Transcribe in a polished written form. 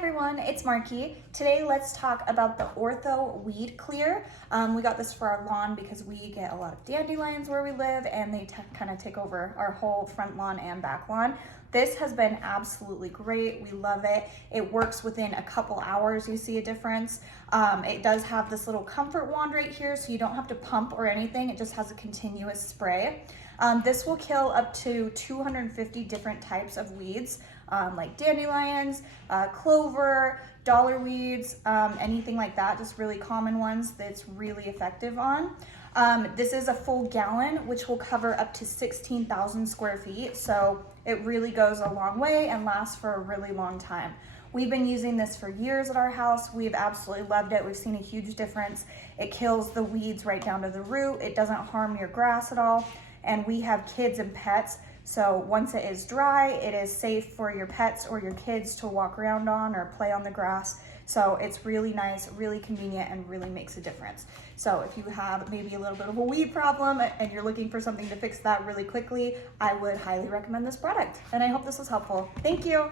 everyone, it's Marky. Today let's talk about the Ortho Weed Clear. We got this for our lawn because we get a lot of dandelions where we live and they kind of take over our whole front lawn and back lawn. This has been absolutely great. We love it. It works within a couple hours, you see a difference. It does have this little comfort wand right here, so you don't have to pump or anything. It just has a continuous spray. This will kill up to 250 different types of weeds, like dandelions, clover, dollar weeds, anything like that, just really common ones that it's really effective on. This is a full gallon, which will cover up to 16,000 square feet. So it really goes a long way and lasts for a really long time. We've been using this for years at our house. We've absolutely loved it. We've seen a huge difference. It kills the weeds right down to the root. It doesn't harm your grass at all. And we have kids and pets. So once it is dry, it is safe for your pets or your kids to walk around on or play on the grass. So it's really nice, really convenient, and really makes a difference. So if you have maybe a little bit of a weed problem and you're looking for something to fix that really quickly, I would highly recommend this product. And I hope this was helpful. Thank you.